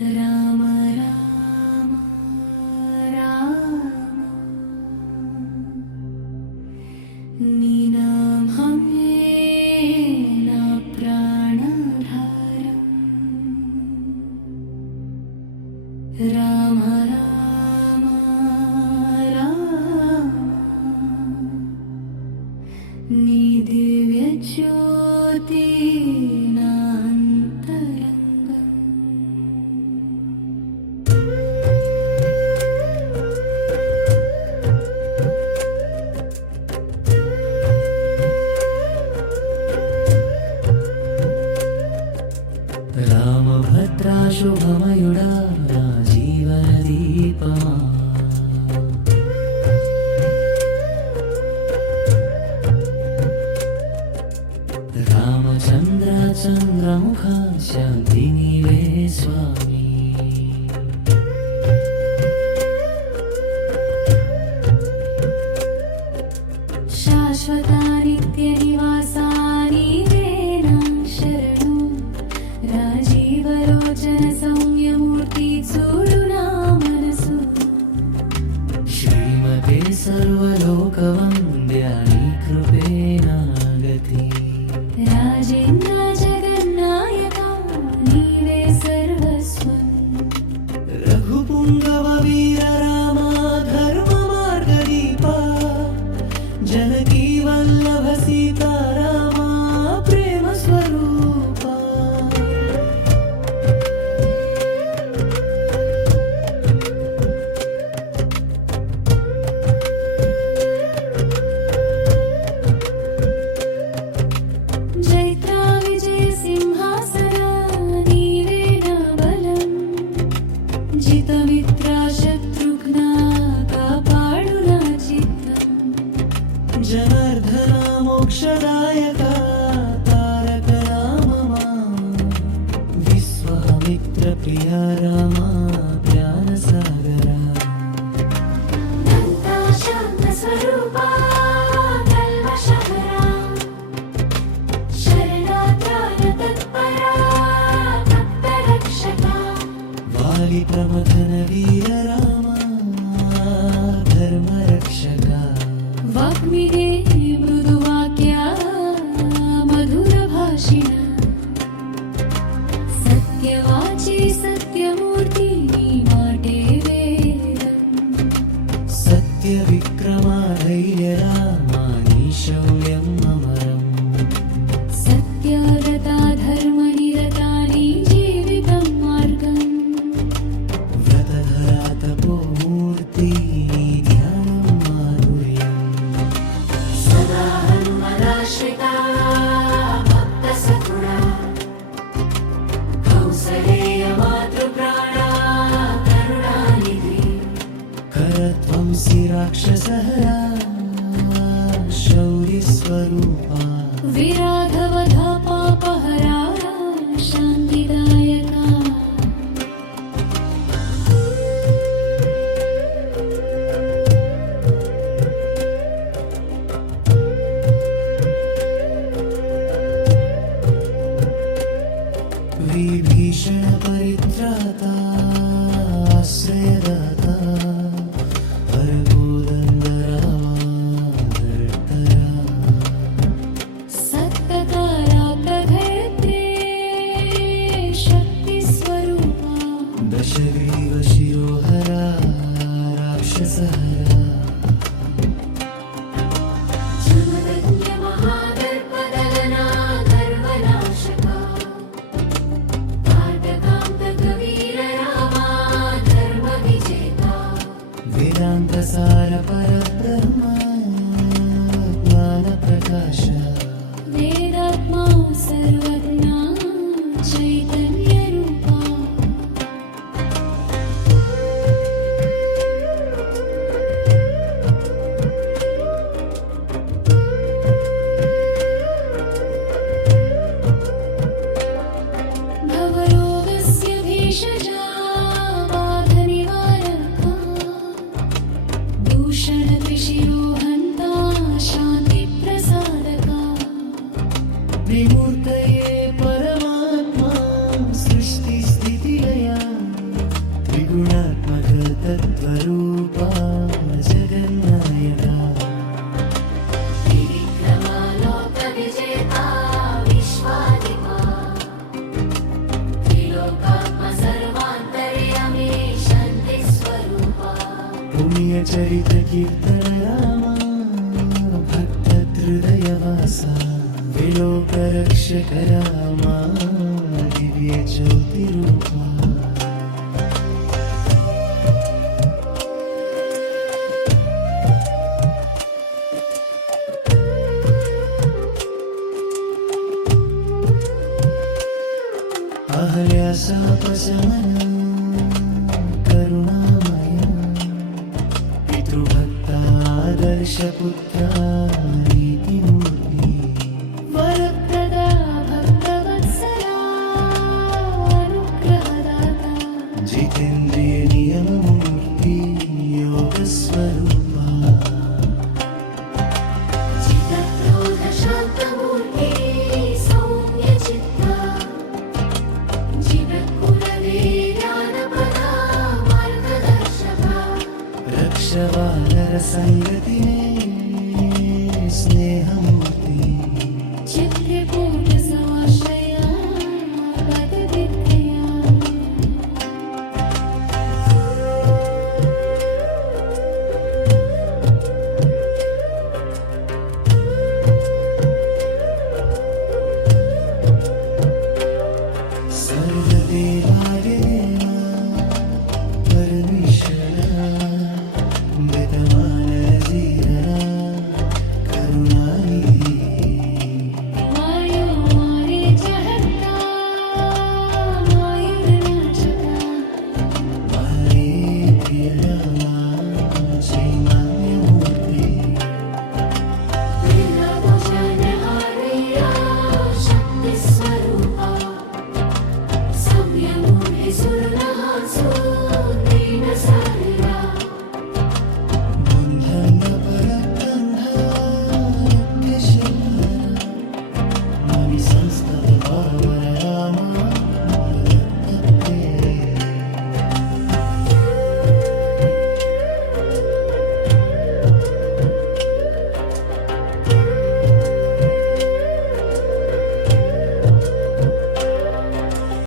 రామ రామ రామ నీ నామమే నా ప్రాణధారం రామ రామ రామ నీ దివ్య జ్యోతి నా అంతరంగం రామభద్రా శుభమయుడా నా జీవన దీపమా రామచంద్ర చంద్రముఖ శాంతి నీవే స్వామి శాశ్వత నిత్య నివాసా నీవే నా శరణు రాజీవలోచన సౌమ్యమూర్తి చూడు నా మనసు శ్రీమతే సర్వలోకవంద్యా నీ కృపే నా గతి రాజేంద్ర జగన్నాయక నీవే సర్వస్వం రఘుపుంగవ వీర రామ ధర్మ మార్గదీప జనకీ వల్లభ సీతారామ ప్రేమ స్వరూప జైత్ర విజయ సింహాసన నీవే నా బలం జితమిత్ర శత్రుఘ్న కాపాడు నా చిత్తం జనార్దన మోక్షదాయక తారక రామమా విశ్వామిత్ర ప్రియ రామ జ్ఞాన సాగర శాంత స్వరూప కల్మషహర శరణాగత తత్పర భక్త రక్షక వాలి ప్రమథన వీర రామ ధర్మ రక్షక వాగ్మిదే మృదువాక్య మధుర భాషిణ సత్యవాచి సత్యమూర్తి నీ మాటే వేదం సత్య విక్రమ ధైర్య రామ నీ శౌర్యం అమరం సత్యాగత ధర్మ నిరత నీ జీవితం మార్గం వ్రతధరా తపోమూర్తి నీ ధ్యానం మాధుర్యం సదా హనుమదాశ్రిత భక్త సఖుడా కౌసలేయ మాతృప్రాణ కరుణానిధి కరత్వంసి రాక్షసహరా శౌర్య స్వరూప విరాఘవధ పాపహరా శాంతిదాయక విభీషణ పరిత్రాత ఆశ్రయదాత సత్తకారాగ్రహేత్రే శక్తి స్వరూప దశగ్రీవ శిరోహర రాక్షసహర జమదగ్న్య మహాదర్పదలనా ధర్మనాశక తాటకాంతక వీర రామ ధర్మ విజేత చరిత కీర్తన రామా భక్తహృదయవాసా విలోకరక్షక రామా దివ్య జ్యోతి రూపా అహల్యాశాపశమనం కరుణామయ పితృభక్తాదర్శపుత్రా నీతిమూర్తి వరప్రదా భక్తవత్సలా అనుగ్రహదాత జితేంద్రియ నియమమూర్తి యోగస్వరూపా చిత్తక్రోధ శాంతమూర్తి సౌమ్యచిత్తా జినకులవే జ్ఞానపదా మార్గదర్శకా రక్షవానర సంగతినే